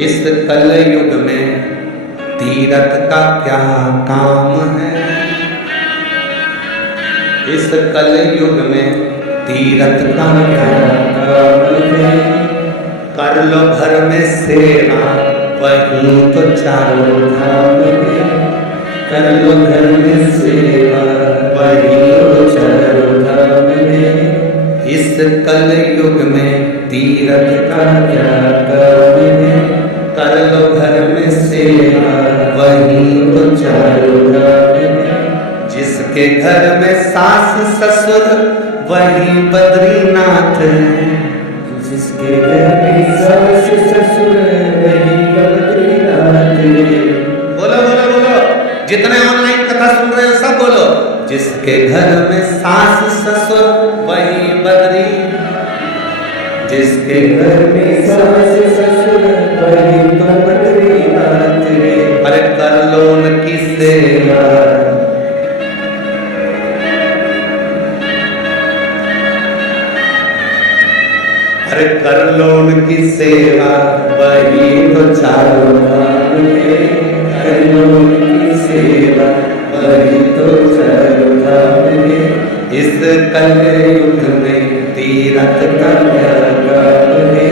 इस कलयुग में तीरथ का क्या काम है। इस कलयुग में तीरथ का क्या काम है। कर लो घर में सेवा वहीं तो चारों धाम है। कर लो घर में सेवा वहीं तो चारों धाम है। इस कलयुग में तीरथ का क्या काम है। कर लो घर में सेवा वहीं तो चारों धाम है। जिसके घर में सास ससुर वही बद्रीनाथ है। जिसके घर में सास ससुर वही बद्रीनाथ है। बोलो बोलो बोलो, जितने ऑनलाइन कथा सुन रहे हो सब बोलो। जिसके घर में सास ससुर वही बद्री। जिसके घर में सास ससुर वही तो बद्रीनाथ है। अरे कर लो उनकी सेवा। अरे कर लो उनकी सेवा वही तो चारों धाम है। कर लो उनकी सेवा वही तो चारों धाम है। इस कलयुग में तीरथ का क्या काम है।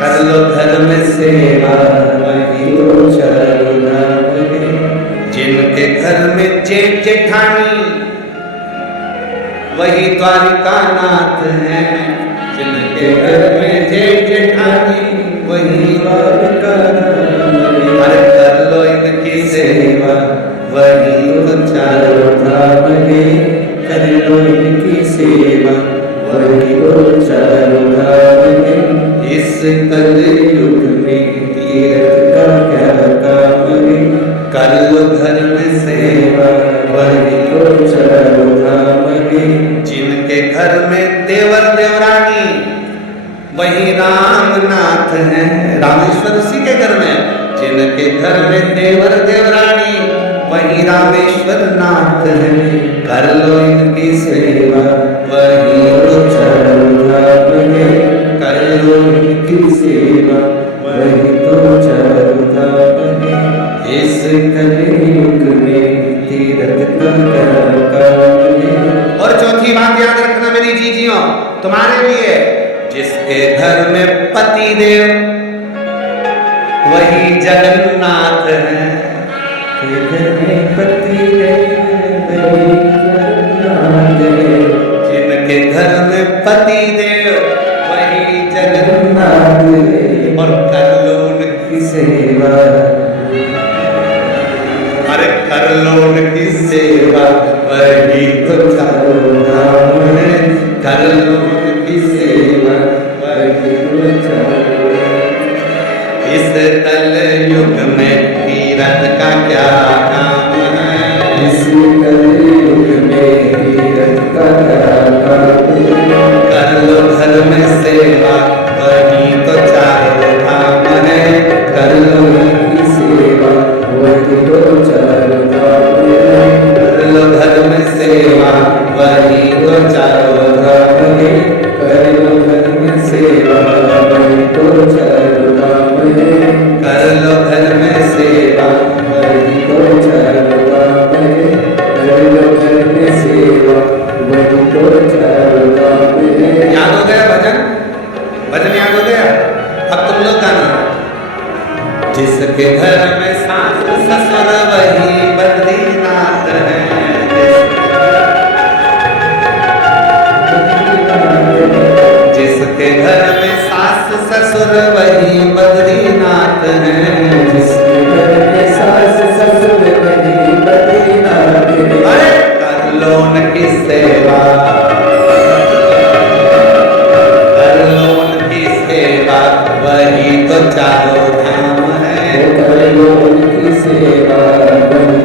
कर लो घर में सेवा वही तो चारों धाम है। जिनके घर में जेठ जेठानी वही द्वारिका नाथ है। जिनके घर में जेठ जेठानी वही द्वारिका नाथ है। अरे कर लो इनकी सेवा वही तो चारों धाम है। कर लो इनकी सेवा वही तो चारों धाम है। इस कलयुग में तीरथ का क्या काम है। कर लो घर में सेवा वही तो चारों धाम है। जिनके घर में देवर देवरानी वही रामनाथ है। रामेश्वर उसी के घर में। जिनके घर में देवर देवरानी वही रामेश्वर नाथ है। कर लो इनकी सेवा वही तो चारों धाम है। कर लो इनकी सेवा वही तो चारों धाम है। इस कलयुग में तीरथ का क्या काम है। और चौथी बात याद रखना मेरी जीजियों तुम्हारे लिए। जिसके घर में पति देव वही जगन्नाथ है। घर में पति देव वही जगन्नाथ है। जिनके घर में पति देव वही जगन्नाथ है। और कर लो उनकी सेवा। अरे कर लो उनकी सेवा वही तो चारों धाम है। कर लो उनकी सेवा वही तो चारों। इस कलयुग में तीरथ का क्या काम है। इस कलयुग में तीरथ का क्या काम है। कर लो घर में सेवा वही तो चारों धाम है। कर लो उनकी सेवा वही तो चारों धाम है। कर लो घर में सेवा वही तो चारों धाम है। कर लो घर में सेवा वही तो चारों धाम है। कर लो घर में सेवा वही तो चारों धाम है। कर लो घर में सेवा वही तो चारों धाम है। याद हो गया भजन? भजन याद हो गया? अब तुम लोग गाना। जिसके घर में सास ससुर वही बद्रीनाथ है। जिसके घर में सास ससुर वही बद्रीनाथ है। जिसके घर में सास ससुर वही बद्रीनाथ है। अरे कर लो उनकी सेवा। कर लो उनकी सेवा वही तो चारों धाम है। कर लो उनकी सेवा वही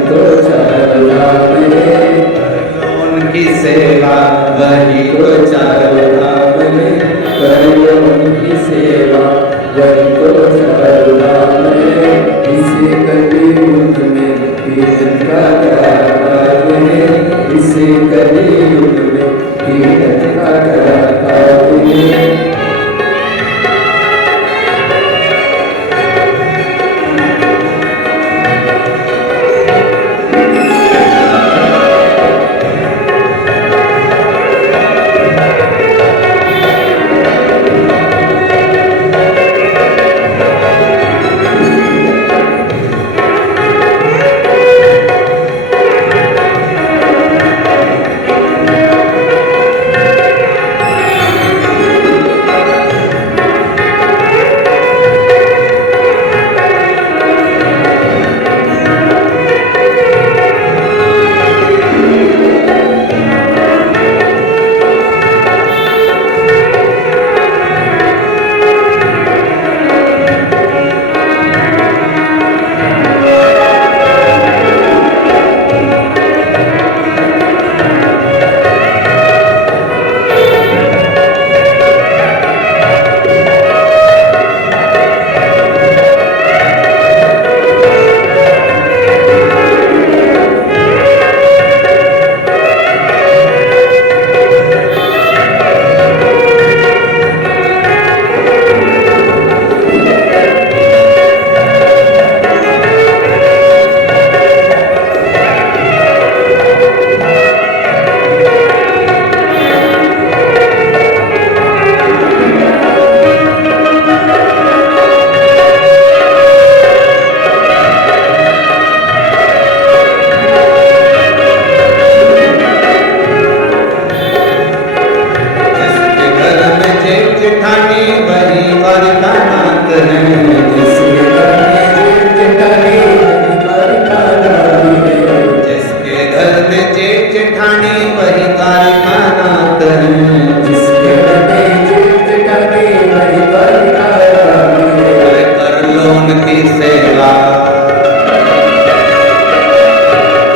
जेठानी वही द्वारिकानाथ है। जिसके घर में जेठ जेठानी वही द्वारिकानाथ है। जिसके घर में जेठ जेठानी वही द्वारिकानाथ है। जिसके घर में जेठ जेठानी वही द्वारिकानाथ है। अरे कर लो उनकी सेवा,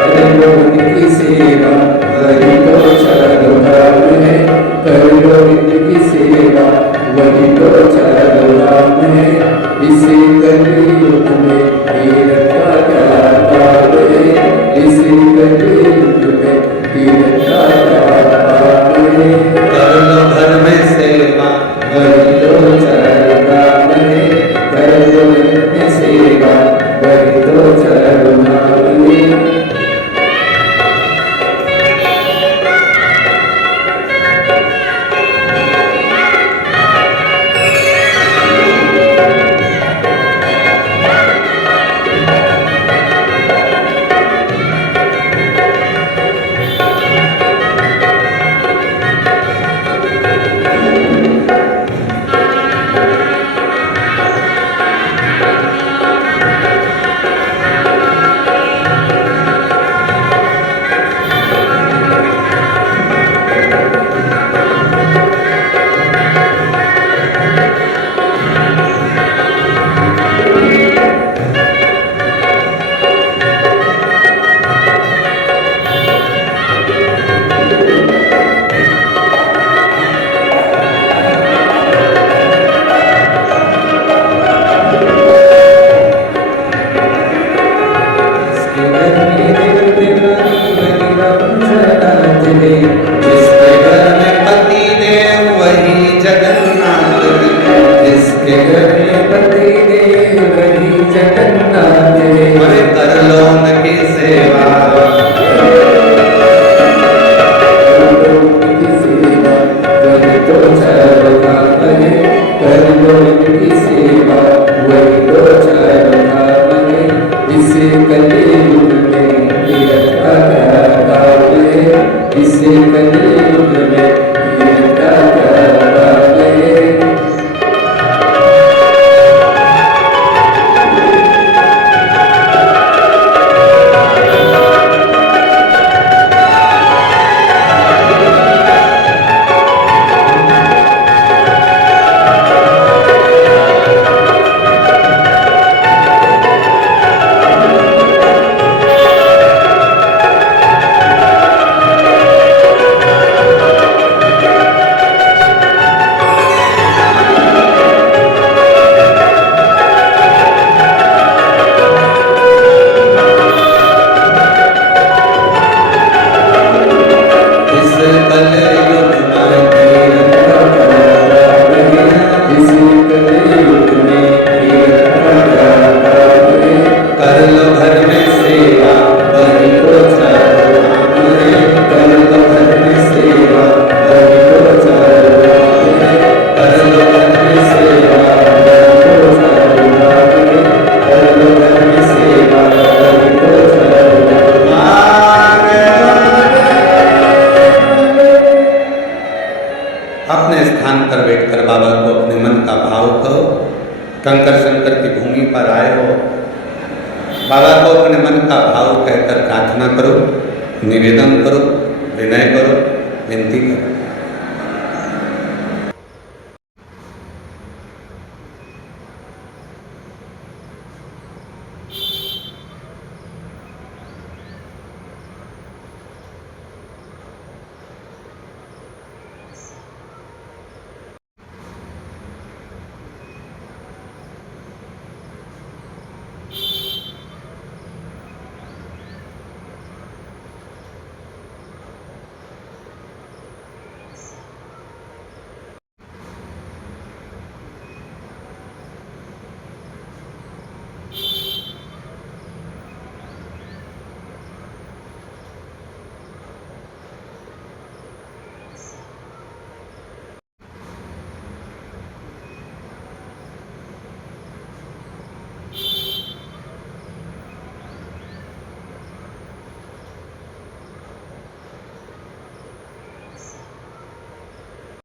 कर लो उनकी सेवा वही तो चारों धाम है। कर लो इनकी सेवा वही तो चारों धाम है। इसी कलयुग में तीरथ का क्या काम है। इसी कलयुग में तीरथ का क्या काम है। कर लो घर में सेवा, वही तो चारों धाम है। कर लो इनकी सेवा वही तो चारों धाम है। जिसके घर में पति देव वही जगन्नाथ है। जिसके घर में पति देव वही जगन्नाथ है। अरे कर लो उनकी सेवा, कर लो उनकी सेवा वही तो चारों धाम है। कर लो उनकी सेवा वही तो चारों धाम है। इसी कलयुग में तीरथ का क्या काम है। इसी कलयुग में तीरथ का क्या काम है। इस कलयुग में तीरथ का क्या काम है। इसी कलयुग में तीरथ का क्या काम है। कर लो घर में सेवा वही तो चारों धाम है। कर लो घर में सेवा वही तो चारों धाम है। कर लो घर में सेवा वही तो चारों धाम है। कर लो घर में सेवा वही तो चारों धाम है। अपने स्थान पर बैठकर बाबा को अपने मन का भाव कहो। कंकर शंकर की भूमि पर आए हो, बाबा को अपने मन का भाव कहकर प्रार्थना करो, निवेदन करो, विनय करो, विनती करो।